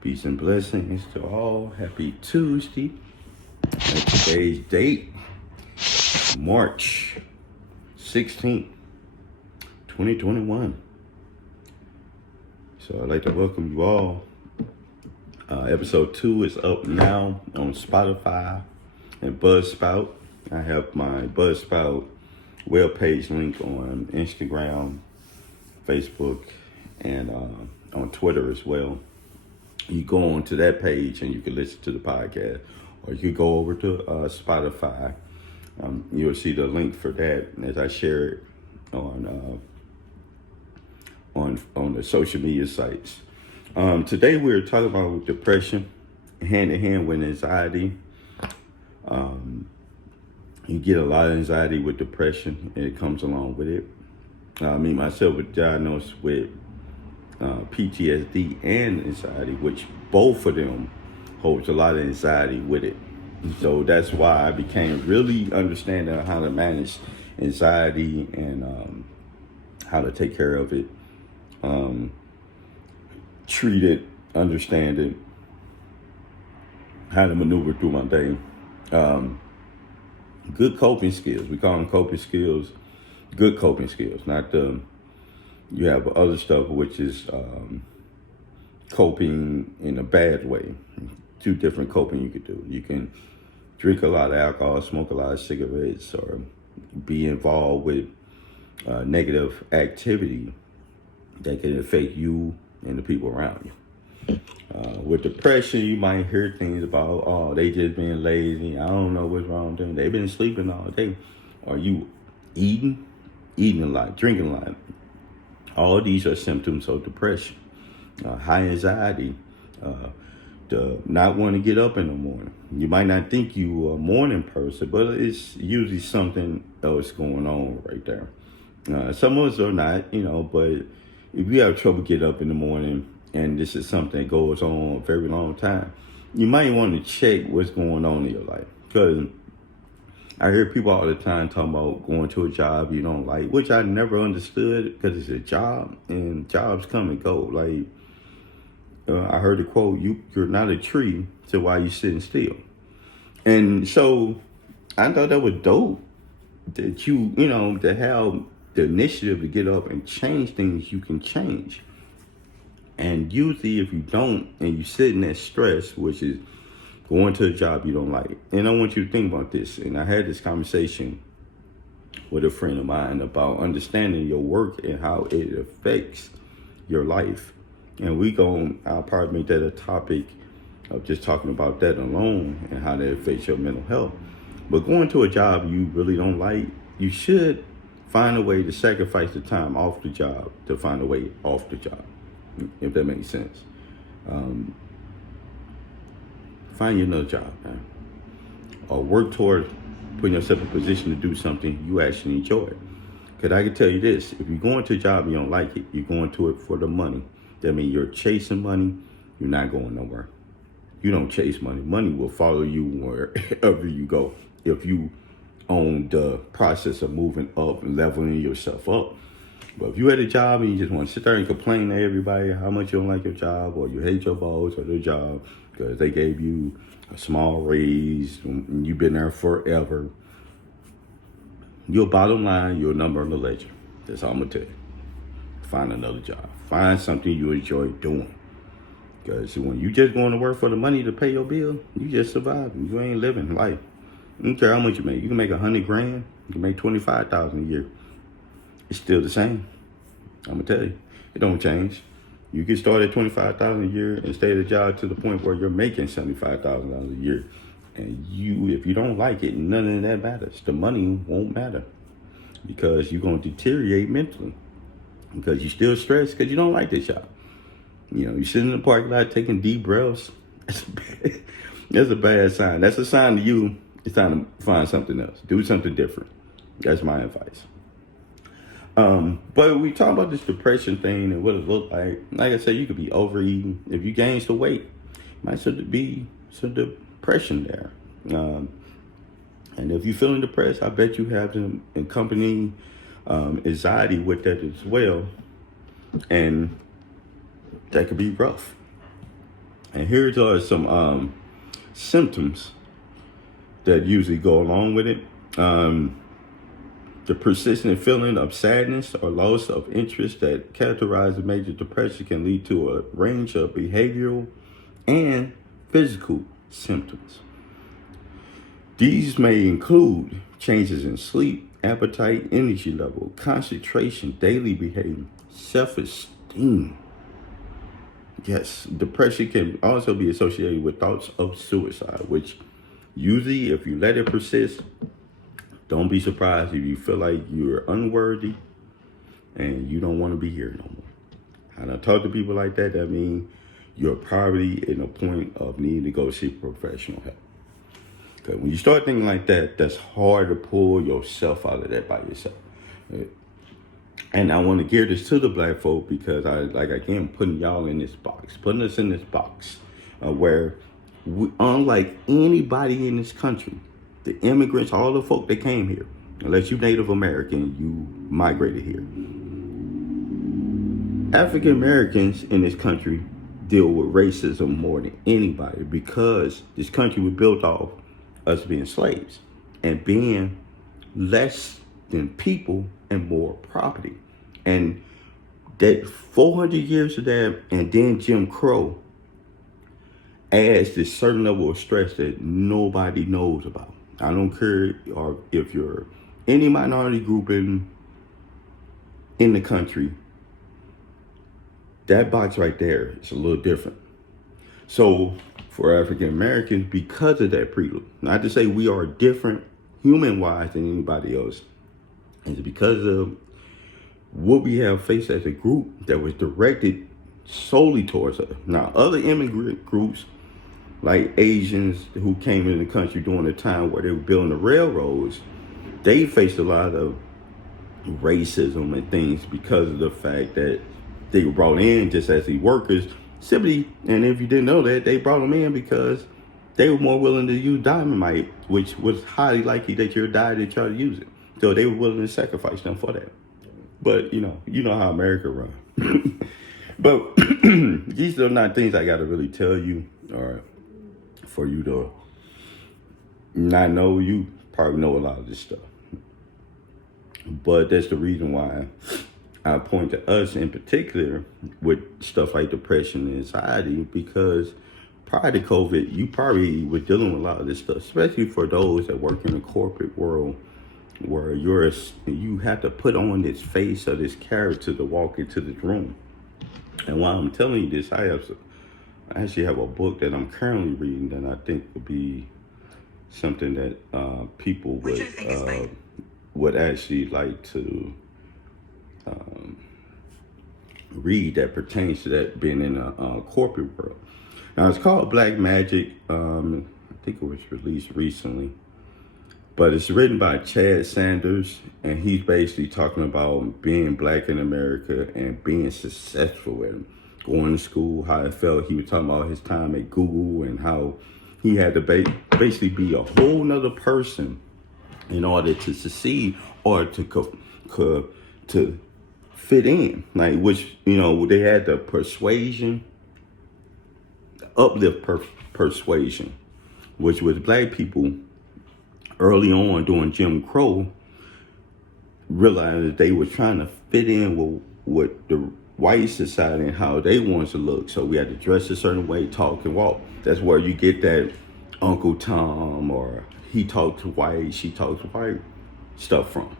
Peace and blessings to all. Happy Tuesday. And today's date, March 16th, 2021. So I'd like to welcome you all. Episode 2 is up now on Spotify and Buzzsprout. I have my Buzzsprout webpage link on Instagram, Facebook, and on Twitter as well. You go on to that page and you can listen to the podcast, or you could go over to Spotify. You'll see the link for that as I share it on the social media sites. Today we're talking about depression, hand in hand with anxiety. You get a lot of anxiety with depression, and it comes along with it. Me myself was diagnosed with PTSD and anxiety, which both of them holds a lot of anxiety with it. So that's why I became really understanding how to manage anxiety and how to take care of it, treat it, understand it, how to maneuver through my day. Good coping skills. We call them coping skills. Good coping skills, not the. You have other stuff which is coping in a bad way. Two different coping you could do. You can drink a lot of alcohol, smoke a lot of cigarettes, or be involved with negative activity that can affect you and the people around you. With depression, you might hear things about, oh, they just being lazy. I don't know what's wrong with them. They've been sleeping all day. Are you eating a lot, drinking a lot? All these are symptoms of depression. High anxiety, the not wanting to get up in the morning. You might not think you a morning person, but it's usually something else going on right there. Some of us are not, but if you have trouble getting up in the morning, and this is something that goes on a very long time, you might want to check what's going on in your life. Because I hear people all the time talking about going to a job you don't like, which I never understood, because it's a job and jobs come and go. Like, I heard the quote, you're not a tree, so why you sitting still? And so I thought that was dope, that to have the initiative to get up and change things you can change. And usually if you don't, and you sit in that stress, which is going to a job you don't like. And I want you to think about this. And I had this conversation with a friend of mine about understanding your work and how it affects your life. And I'll probably make that a topic of just talking about that alone and how that affects your mental health. But going to a job you really don't like, you should find a way to sacrifice the time off the job to find a way off the job, if that makes sense. Find you another job, man. Or work toward putting yourself in a position to do something you actually enjoy. Because I can tell you this, if you're going to a job and you don't like it, you're going to it for the money. That means you're chasing money, you're not going nowhere. You don't chase money. Money will follow you wherever you go if you own the process of moving up and leveling yourself up. But if you had a job and you just want to sit there and complain to everybody how much you don't like your job, or you hate your boss or their job because they gave you a small raise and you've been there forever, your bottom line, your number on the ledger. That's all I'm going to tell you. Find another job. Find something you enjoy doing. Because when you just going to work for the money to pay your bill, you just surviving. You ain't living life. I don't care how much you make. You can make $100,000. You can make $25,000 a year. It's still the same. I'm gonna tell you, it don't change. You can start at $25,000 a year and stay at a job to the point where you're making $75,000 a year. And if you don't like it, none of that matters. The money won't matter, because you're gonna deteriorate mentally, because you're still stressed because you don't like this job. You sit in the parking lot taking deep breaths. That's a bad sign. That's a sign to you. It's time to find something else. Do something different. That's my advice. But we talk about this depression thing and what it look like. Like I said, you could be overeating. If you gain some weight, might be some depression there. And if you're feeling depressed, I bet you have some accompanying anxiety with that as well. And that could be rough. And here's some symptoms that usually go along with it. The persistent feeling of sadness or loss of interest that characterizes major depression can lead to a range of behavioral and physical symptoms. These may include changes in sleep, appetite, energy level, concentration, daily behavior, self-esteem. Yes, depression can also be associated with thoughts of suicide, which usually, if you let it persist, don't be surprised if you feel like you're unworthy and you don't want to be here no more. And I talk to people like that, that means you're probably in a point of needing to go seek professional help. Okay, when you start thinking like that, that's hard to pull yourself out of that by yourself. And I want to gear this to the black folk because again, putting y'all in this box, putting us in this box where we, unlike anybody in this country, the immigrants, all the folk that came here, unless you Native American, you migrated here. African Americans in this country deal with racism more than anybody because this country was built off us being slaves and being less than people and more property. And that 400 years of that and then Jim Crow adds this certain level of stress that nobody knows about. I don't care or if you're any minority group in the country, that box right there is a little different. So for African Americans, because of that prelude, not to say we are different human-wise than anybody else, it's because of what we have faced as a group that was directed solely towards us. Now, other immigrant groups, like Asians who came into the country during the time where they were building the railroads, they faced a lot of racism and things because of the fact that they were brought in just as the workers simply, and if you didn't know that, they brought them in because they were more willing to use dynamite, which was highly likely that you'll die to try to use it. So they were willing to sacrifice them for that. But you know how America runs. But these are not things I gotta really tell you, or for you to not know. You probably know a lot of this stuff. But that's the reason why I point to us in particular with stuff like depression and anxiety, because prior to COVID, you probably were dealing with a lot of this stuff, especially for those that work in the corporate world where you have to put on this face or this character to walk into this room. And while I'm telling you this, I actually have a book that I'm currently reading that I think would be something that people would actually like to read that pertains to that being in a corporate world. Now it's called Black Magic. I think it was released recently, but it's written by Chad Sanders, and he's basically talking about being black in America and being successful and going to school, how it felt. He was talking about his time at Google and how he had to basically be a whole nother person in order to succeed or to fit in, like, which, they had the uplift persuasion, which was black people early on during Jim Crow realized that they were trying to fit in with the white society and how they wanted to look. So we had to dress a certain way, talk and walk. That's where you get that Uncle Tom or he talked to white, she talked to white stuff from.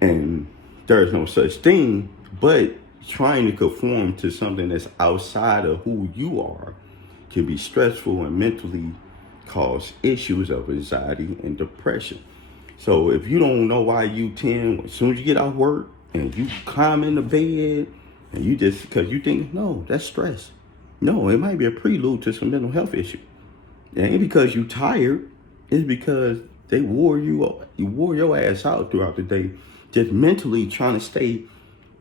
And there's no such thing, but trying to conform to something that's outside of who you are can be stressful and mentally cause issues of anxiety and depression. So if you don't know why you tend, as soon as you get off work and you climb in the bed and you just, because you think, no, that's stress. No, it might be a prelude to some mental health issue. It ain't because you tired, it's because they wore your ass out throughout the day, just mentally trying to stay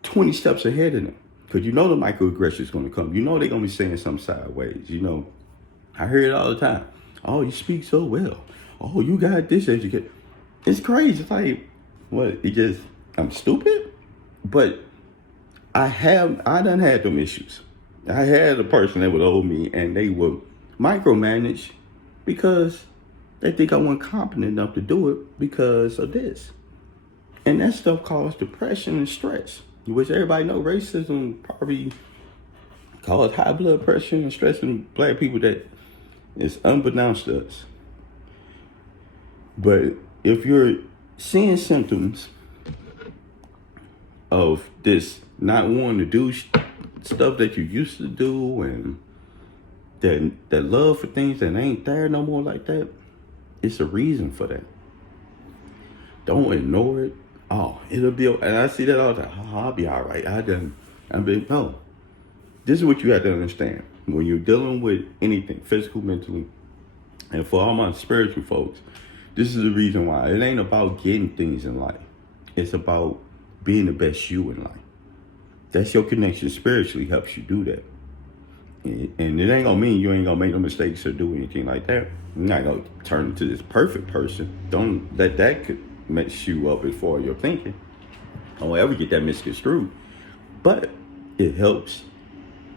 20 steps ahead of them. Because the microaggression is going to come. They're going to be saying something sideways. I hear it all the time. Oh, you speak so well. Oh, you got this education. It's crazy. It's like, what? I'm stupid? But I done had them issues. I had a person that would owe me, and they would micromanage because they think I wasn't competent enough to do it because of this. And that stuff caused depression and stress, which everybody know racism probably caused high blood pressure and stress in black people that is unbeknownst to us. But if you're seeing symptoms of this not wanting to do stuff that you used to do, and that love for things that ain't there no more like that, it's a reason for that. Don't ignore it. Oh, it'll be, and I see that all the time. Oh, I'll be all right. No. This is what you have to understand. When you're dealing with anything, physical, mentally, and for all my spiritual folks, this is the reason why. It ain't about getting things in life. It's about being the best you in life. That's your connection spiritually helps you do that. And it ain't gonna mean you ain't gonna make no mistakes or do anything like that. You're not gonna turn into this perfect person. Don't let that mess you up as far as your thinking. Don't ever get that misconstrued. But it helps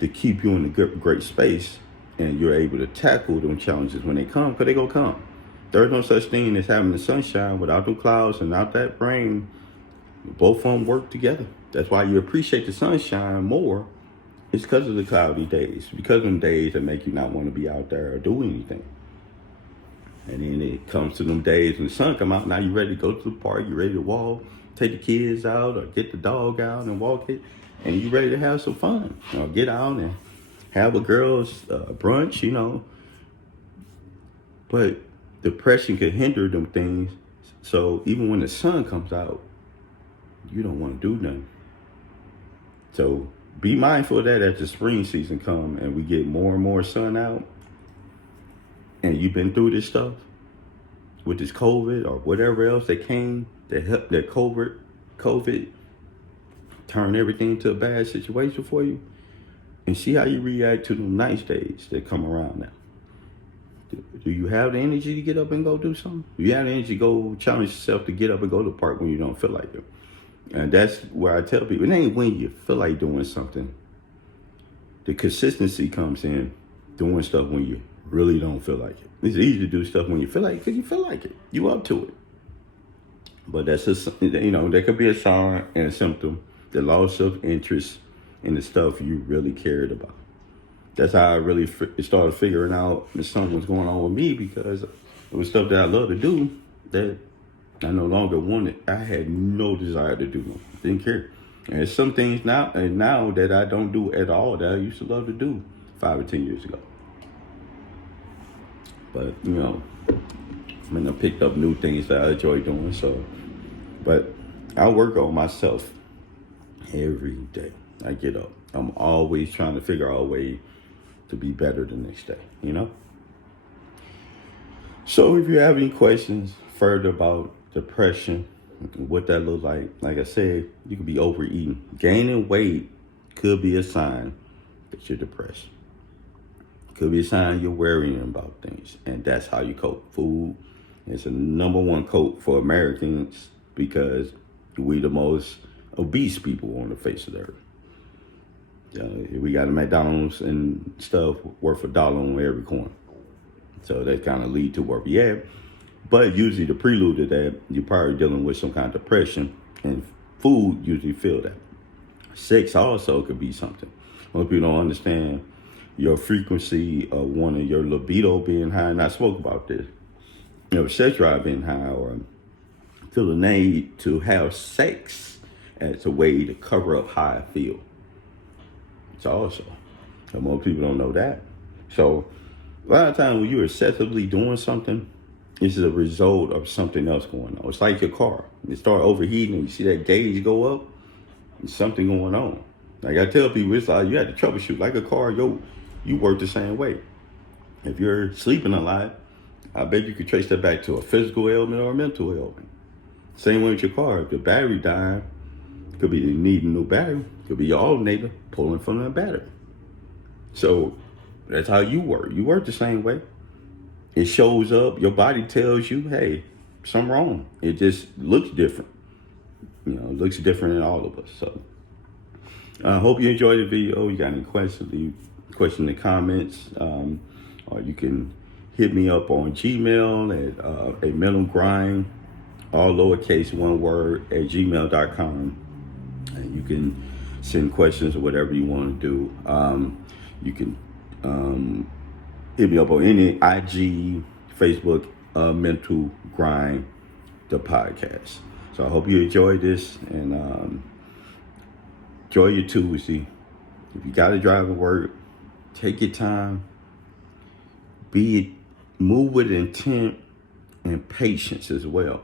to keep you in a great space, and you're able to tackle them challenges when they come, because they gonna come. There's no such thing as having the sunshine without the clouds and without that rain. Both of them work together. That's why you appreciate the sunshine more. It's because of the cloudy days, because of them days that make you not want to be out there or do anything. And then it comes to them days when the sun come out. Now you're ready to go to the park. You're ready to walk, take the kids out, or get the dog out and walk it, and you're ready to have some fun. Get out and have a girl's brunch, But depression can hinder them things. So even when the sun comes out, you don't want to do nothing. So be mindful of that as the spring season comes and we get more and more sun out, and you've been through this stuff with this COVID or whatever else that came, that COVID turned everything into a bad situation for you, and see how you react to the nice days that come around now. Do you have the energy to get up and go do something? Do you have the energy to go challenge yourself to get up and go to the park when you don't feel like it? And that's where I tell people, it ain't when you feel like doing something. The consistency comes in doing stuff when you really don't feel like it. It's easy to do stuff when you feel like it because you feel like it. You up to it. But that's there could be a sign and a symptom, the loss of interest in the stuff you really cared about. That's how I really started figuring out that something was going on with me, because it was stuff that I love to do that I no longer wanted. I had no desire to do them. Didn't care. And there's some things now that I don't do at all that I used to love to do 5 or 10 years ago. But I picked up new things that I enjoy doing. But I work on myself every day. I get up. I'm always trying to figure out a way to be better the next day. So if you have any questions further about depression, what that looks like I said, you could be overeating. Gaining weight could be a sign that you're depressed. Could be a sign you're worrying about things, and that's how you cope. Food is the number one cope for Americans because we the most obese people on the face of the earth. We got a McDonald's and stuff worth $1 on every corner. So that kind of lead to where we at. But usually the prelude to that, you're probably dealing with some kind of depression, and food usually feel that. Sex also could be something. Most people don't understand your frequency of wanting your libido being high. And I spoke about this. Sex drive being high, or feeling need to have sex as a way to cover up how I feel. It's also. And most people don't know that. So a lot of times when you're excessively doing something, it's a result of something else going on. It's like your car. You start overheating and you see that gauge go up, there's something going on. Like I tell people, it's like you have to troubleshoot. Like a car, you work the same way. If you're sleeping a lot, I bet you could trace that back to a physical ailment or a mental ailment. Same way with your car. If the battery died, could be you need a new battery. Could be your alternator pulling from the battery. So that's how you work. You work the same way. It shows up. Your body tells you, hey, something wrong. It just looks different. It looks different in all of us. So I hope you enjoyed the video. You got any questions, leave a question in the comments. Or you can hit me up on Gmail at a mental grind, all lowercase, one word, at gmail.com. And you can send questions or whatever you want to do. You can hit me up on any IG, Facebook, Mental Grind, the podcast. So I hope you enjoyed this, and enjoy your Tuesday. If you got to drive to work, take your time. Move with intent and patience as well.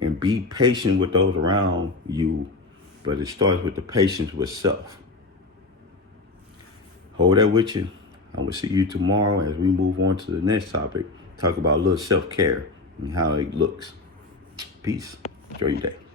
And be patient with those around you, but it starts with the patience with self. Hold that with you. I will see you tomorrow as we move on to the next topic. Talk about a little self-care and how it looks. Peace. Enjoy your day.